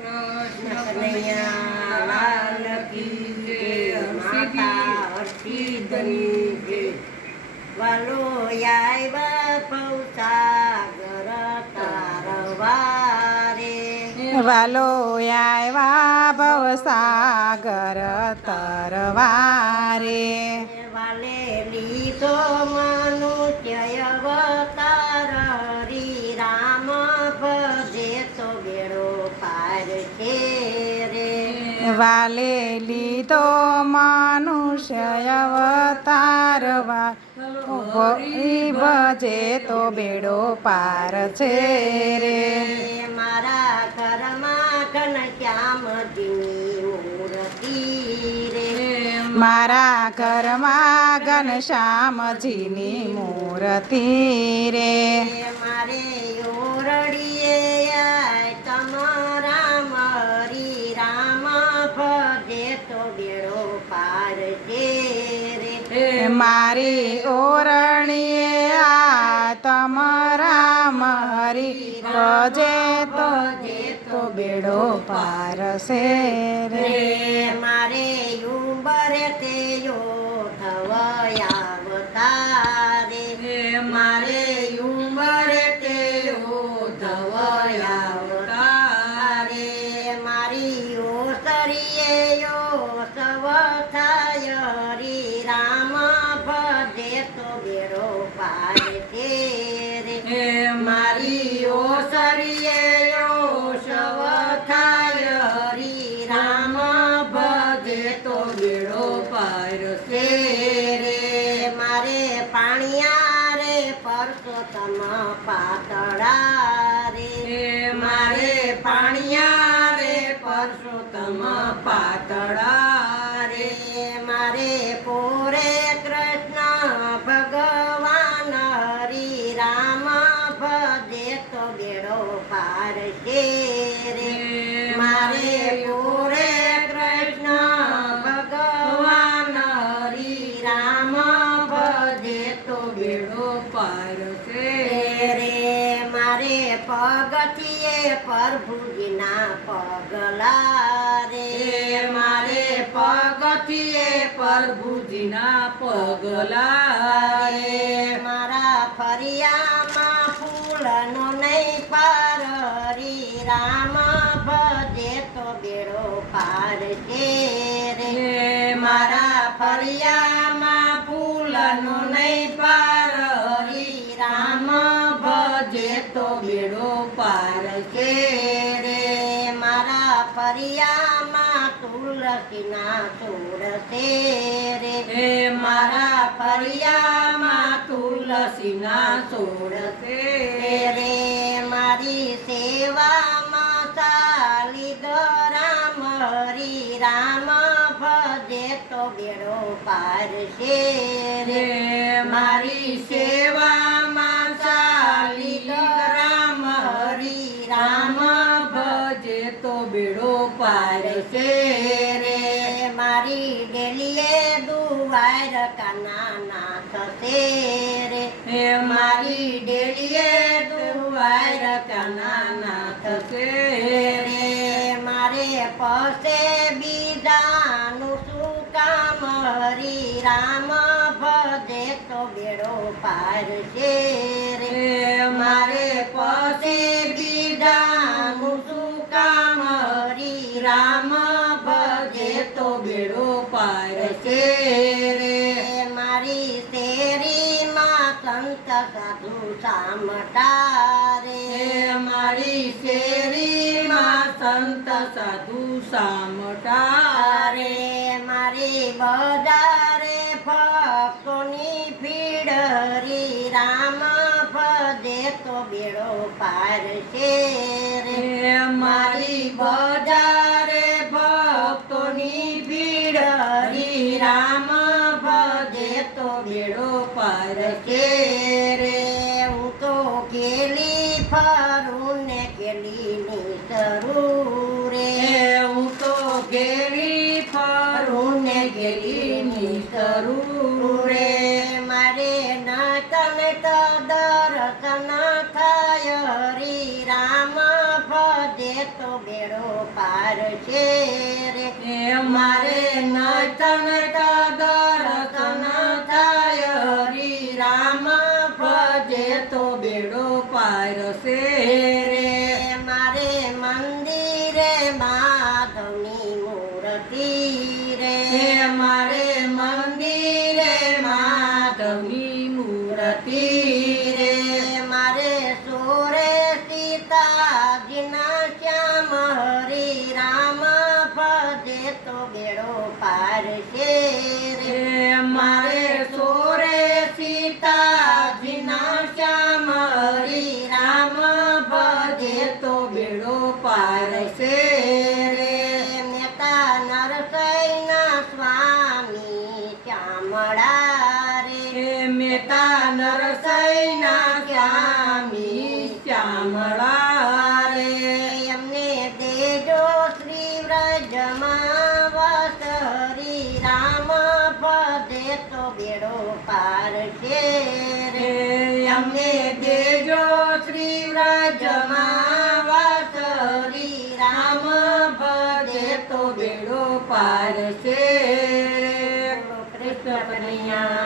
કૃષ્ણ કનૈયા લાલ કી જય. માતા હર્ષિધની જય. વાલો આવ્યા પૌસાગર તારવારે. વાલો આવ્યા ભવસાગર તરવારે. વાલે લીધો મનુષ્ય અવતાર. હરી રામ ભજે તો બેડો પાર છે રે. વાલે લીધો મનુષ્ય અવતાર. ભજે તો બેડો પાર છે રે. મારા ઘરમાં ઘનશ્યામજીની મૂર્તિ રે. મારા ઘરમાં ઘનશ્યામજીની મૂર્તિ રે. મારે ઓરડીએ તમારા હરી રામ ભજે તો બેડો પાર છે રે. મારી ઓરણીએ આ તમારા હરી ભજે તો બેડો પાર છે રે. મારે ઉંબરે તે ધવયાવતારે. મારે ઉંબરે તે ધવયાવતારે. મારી ઓસરીએ સવ થાય. હરી રામ ભજે તો બેડો પાર છે રે. મારી ઓસરીએ સવ થાય. હરી રામ ભજે તો બેડો પાર છે રે. મારે પાણિયા રે પરસોત્તમ પાતળા રે. મારે પાણિયા રે પરસોત્તમ પાતળા રે. મારે પોરે કૃષ્ણ ભગવાન. હરી રામ ભજે તો બેડો પાર છે રે. મારે પોરે કૃષ્ણ ભગવાન. હરી રામ ભજે તો બેડો પાર છે રે. મારે પગથિયે પ્રભુજીના પગલા રે. મારે પગથિયે પ્રભુજીના પગલા રે. મારા ફરિયામાં ફૂલનો નહીં પાર. હરી રામ ભજે તો બેડો પાર છે રે. મારા ફરિયામાં ફૂલનો નહીં પાર. હરી રામ ભજે તો બેડો પાર છે રે. મારા ફરિયામાં તુલસીના છોડ છે રે. મારા ફરિયામાં તુલસીના છોડ છે રે. મારી સેવામાં ચાલી રામ. હરી રામ ભજે તો બેડો પાર છે રે. મારી સેવામાં ચાલી રામ. હરી રામ ભજે તો બેડો પાર છે રે. મારી ડેલીએ દુવાર કાના નાથ છે રે. મારી ડેલીએ દુવાર કાના નાથ છે રે. મારે પાસે બીજાનું શું કામ. હરી રામ ભજે તો બેડો પાર છે રે. મારે પાસે બીજાનું શું કામ. હરી રામ ભજે તો બેડો પાર છે રે. મારી શેરીમાં સંત સાધુ સામટા રે. મારી શેરીમાં સંત સાધુ સામટા રે. મારી બજારે ભક્તોની ભીડ. હરી રામ ભજે તો બેડો પાર છે રે. મારી બજારે ભક્તોની ભીડ. હરી રામ ભજે તો બેડો પાર છે રે. હું તો કેલી ફરું ને કેલીની તરું રે. હું તો કેલી ફરું ને કેલીની તરું રે. મારે નાતન તો દર્શન થાય. હરી રામ ભજે તો બેડો બેડો પાર છે રે એ મારે નતન દર્શન થાય હરી રામ ભજે તો બેડો પાર છે રે મારે મંદિરે માધવની મૂર્તિ રે એ મારે મંદિરે માધવની મૂર્તિ રે મારે સોરે સીતાજીના શ્યામ હરી રામ ભજે તો બેડો પાર છે રે રે મારે સોરે સીતાજીના શ્યામ હરી રામ ભજે તો બેડો પાર છે રે નેતા નરસૈના સ્વામી શ્યામળા રે એ મેતા નરસૈના સ્વામી શ્યામળા રે એમને દેજો શ્રી વ્રજમાં વસ હરી રામ ભજે તો બેડો પાર છે રે અમને દેજો શ્રી વ્રજમાં વાસ હરી રામ ભજે તો બેડો પાર છે રે કૃષ્ણ કનૈયા